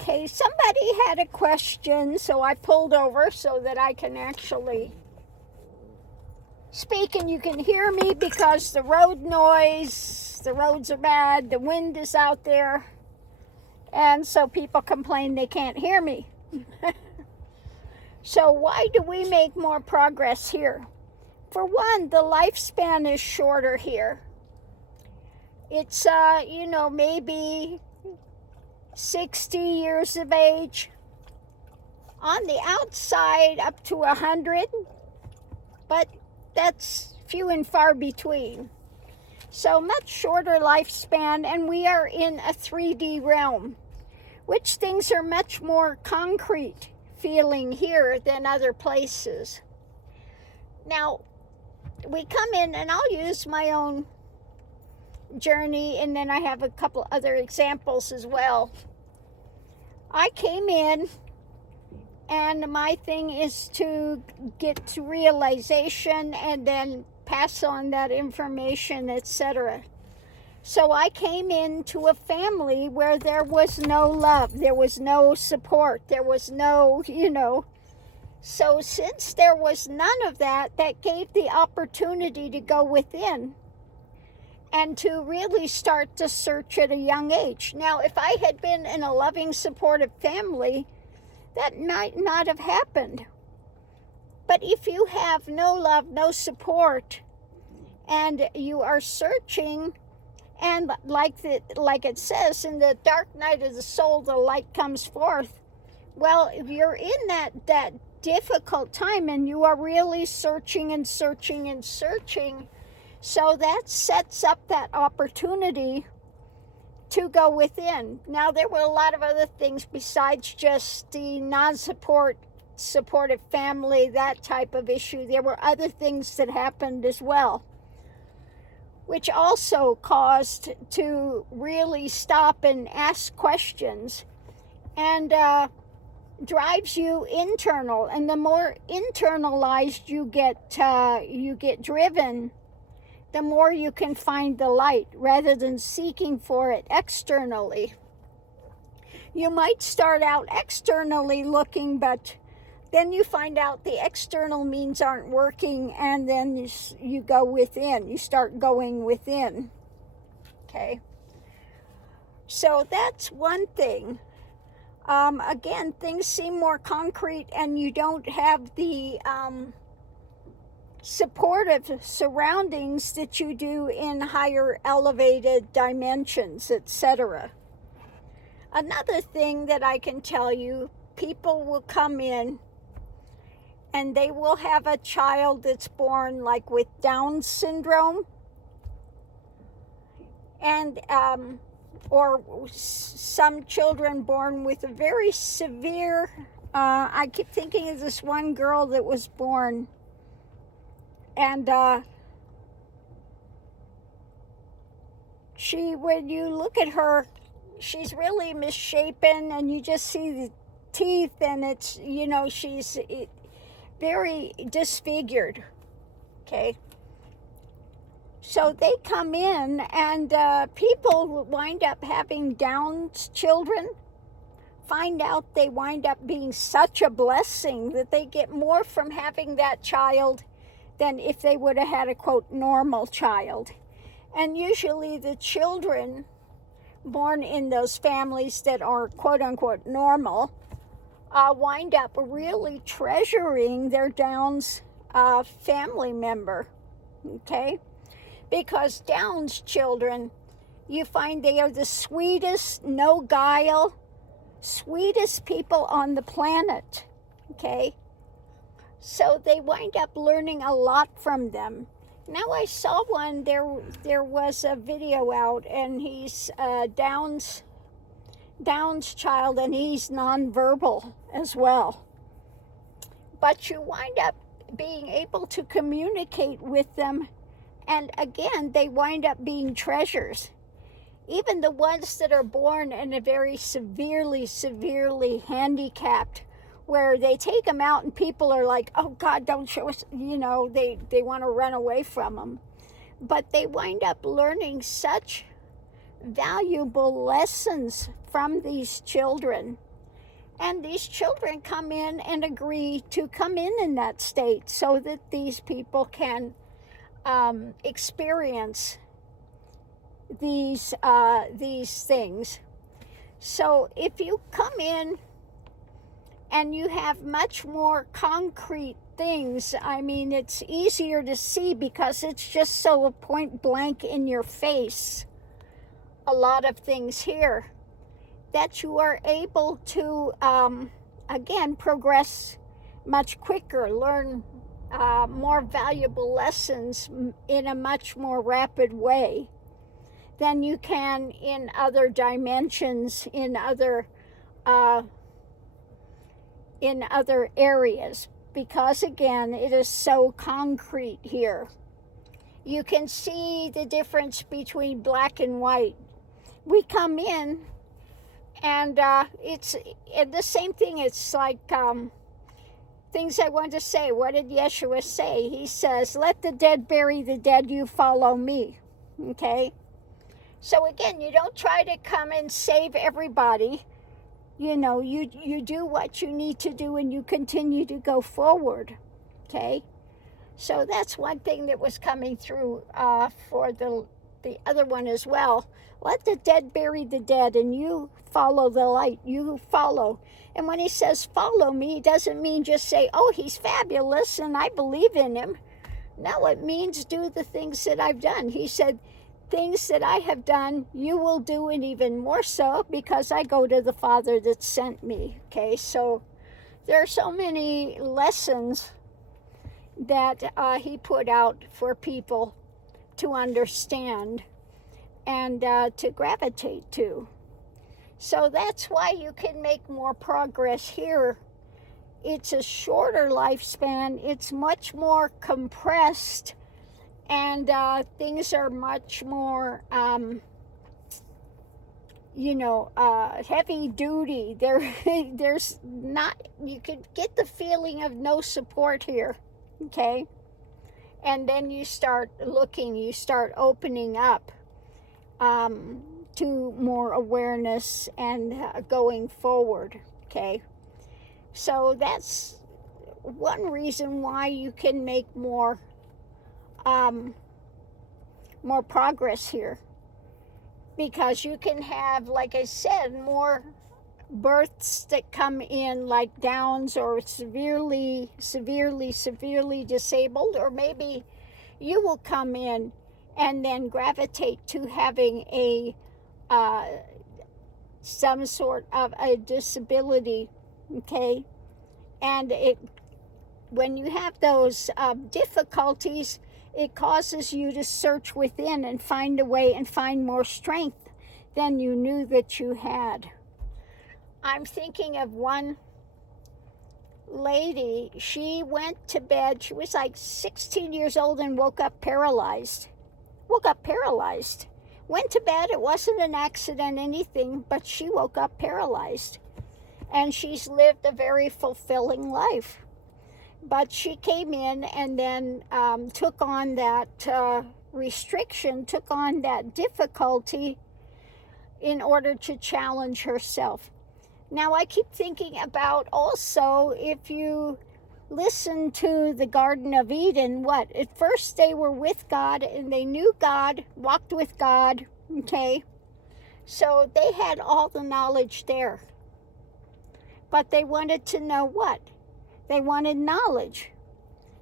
Okay, somebody had a question, so I pulled over so that I can actually speak and you can hear me, because the road noise, the roads are bad, the wind is out there, and so people complain they can't hear me. So why do we make more progress here? For one, the lifespan is shorter here. It's, maybe 60 years of age. On the outside, up to 100, but that's few and far between. So much shorter lifespan, and we are in a 3D realm, which things are much more concrete feeling here than other places. Now, we come in, and I'll use my own journey, and then I have a couple other examples as well. I came in, and my thing is to get to realization and then pass on that information, etc. So I came into a family where there was no love, there was no support, there was no, So since there was none of that, that gave the opportunity to go within and to really start to search at a young age. Now, if I had been in a loving, supportive family, that might not have happened. But if you have no love, no support, and you are searching, and like it says, in the dark night of the soul, the light comes forth. Well, if you're in that difficult time, and you are really searching and searching and searching, so that sets up that opportunity to go within. Now, there were a lot of other things besides just the supportive family, that type of issue. There were other things that happened as well, which also caused to really stop and ask questions, and drives you internal. And the more internalized you get driven, the more you can find the light rather than seeking for it externally. You might start out externally looking, but then you find out the external means aren't working, and then you go within. You start going within. Okay? So that's one thing. Again, things seem more concrete, and you don't have the supportive surroundings that you do in higher elevated dimensions, etc. Another thing that I can tell you, people will come in and they will have a child that's born like with Down syndrome, and or some children born with a very severe, I keep thinking of this one girl that was born, and when you look at her, she's really misshapen, and you just see the teeth, and it's, she's very disfigured. Okay? So they come in, and people wind up having Down's children, find out they wind up being such a blessing that they get more from having that child than if they would have had a, quote, normal child. And usually the children born in those families that are, quote unquote, normal, wind up really treasuring their Down's family member. Okay? Because Down's children, you find they are the sweetest, no guile, sweetest people on the planet. Okay? So they wind up learning a lot from them. Now, I saw one, there was a video out, and he's Down's child, and he's nonverbal as well. But you wind up being able to communicate with them, and again, they wind up being treasures. Even the ones that are born in a very severely handicapped, where they take them out and people are like, oh God, don't show us, they want to run away from them. But they wind up learning such valuable lessons from these children And these children come in and agree to come in that state so that these people can experience these things. So if you come in and you have much more concrete things, I mean, it's easier to see because it's just so point blank in your face, a lot of things here, that you are able to, again, progress much quicker, learn more valuable lessons in a much more rapid way than you can in other dimensions, in other areas, because again, it is so concrete here. You can see the difference between black and white. We come in and it's the same thing. It's like things I want to say. What did Yeshua say? He says, let the dead bury the dead, you follow me. Okay? So again, you don't try to come and save everybody. You know, you do what you need to do and you continue to go forward. Okay? So that's one thing that was coming through for the other one as well. Let the dead bury the dead and you follow the light. You follow. And when he says follow me, he doesn't mean just say, oh, he's fabulous and I believe in him. No, it means do the things that I've done. He said, things that I have done, you will do, and even more so because I go to the Father that sent me. Okay, so there are so many lessons that he put out for people to understand and to gravitate to. So that's why you can make more progress here. It's a shorter lifespan. It's much more compressed, and things are much more, heavy duty. There's not, you could get the feeling of no support here, okay? And then you start looking, you start opening up to more awareness and going forward, okay? So that's one reason why you can make more progress here, because you can have, like I said, more births that come in like Downs or severely disabled, or maybe you will come in and then gravitate to having a some sort of a disability, okay? And when you have those difficulties, it causes you to search within and find a way and find more strength than you knew that you had. I'm thinking of one lady. She went to bed. She was like 16 years old and woke up paralyzed. Went to bed. It wasn't an accident, anything, but she woke up paralyzed. And she's lived a very fulfilling life. But she came in and then took on that restriction, took on that difficulty in order to challenge herself. Now, I keep thinking about also, if you listen to the Garden of Eden, at first they were with God and they knew God, walked with God, okay? So they had all the knowledge there. But they wanted to know what? They wanted knowledge.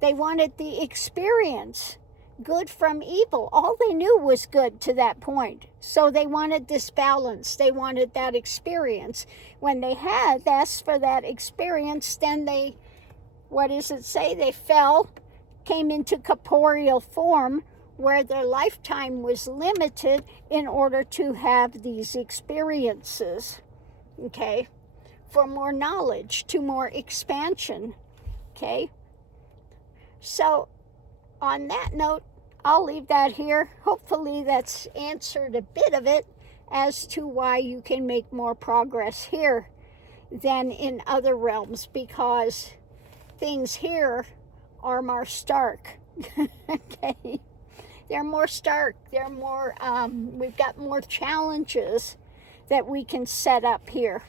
They wanted the experience, good from evil. All they knew was good to that point. So they wanted this balance. They wanted that experience. When they had asked for that experience, then they, what does it say? They fell, came into corporeal form where their lifetime was limited in order to have these experiences, okay? For more knowledge, to more expansion, okay? So on that note, I'll leave that here. Hopefully that's answered a bit of it as to why you can make more progress here than in other realms, because things here are more stark, okay? They're more stark. They're more, we've got more challenges that we can set up here.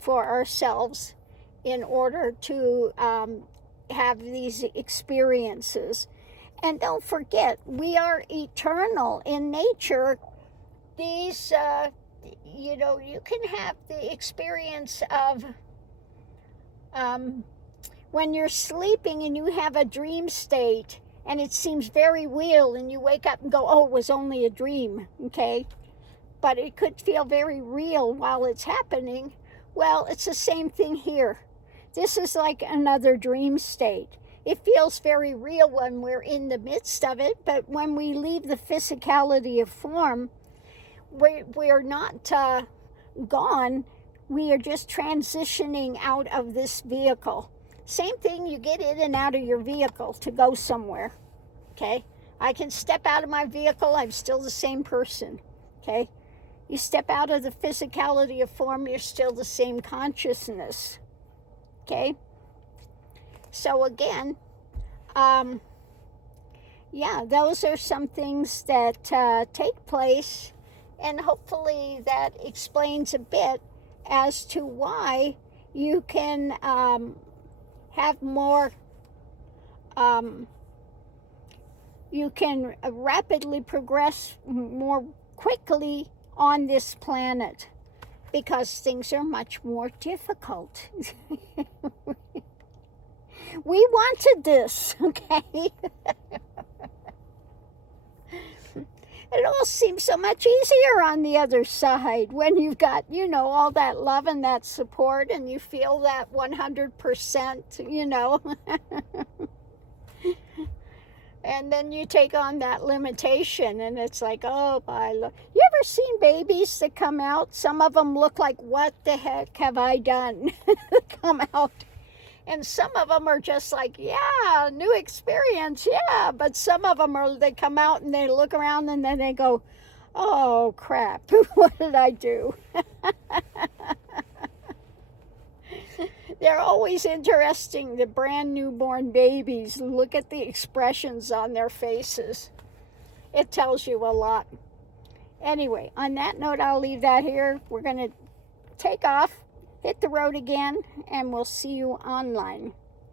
for ourselves in order to have these experiences. And don't forget, we are eternal in nature. These, you can have the experience of when you're sleeping and you have a dream state and it seems very real, and you wake up and go, oh, it was only a dream, okay? But it could feel very real while it's happening. Well, it's the same thing here. This is like another dream state. It feels very real when we're in the midst of it, but when we leave the physicality of form, we're not gone. We are just transitioning out of this vehicle. Same thing, you get in and out of your vehicle to go somewhere, okay? I can step out of my vehicle, I'm still the same person, okay? You step out of the physicality of form, you're still the same consciousness, okay? So again, those are some things that take place, and hopefully that explains a bit as to why you can have more, you can rapidly progress more quickly on this planet, because things are much more difficult. We wanted this, okay? It all seems so much easier on the other side when you've got, all that love and that support, and you feel that 100%, And then you take on that limitation, and it's like, oh, you ever seen babies that come out? Some of them look like, what the heck have I done? Come out. And some of them are just like, yeah, new experience, yeah. But some of them they come out and they look around and then they go, oh, crap, what did I do? They're always interesting, the brand newborn babies. Look at the expressions on their faces. It tells you a lot. Anyway, on that note, I'll leave that here. We're going to take off, hit the road again, and we'll see you online.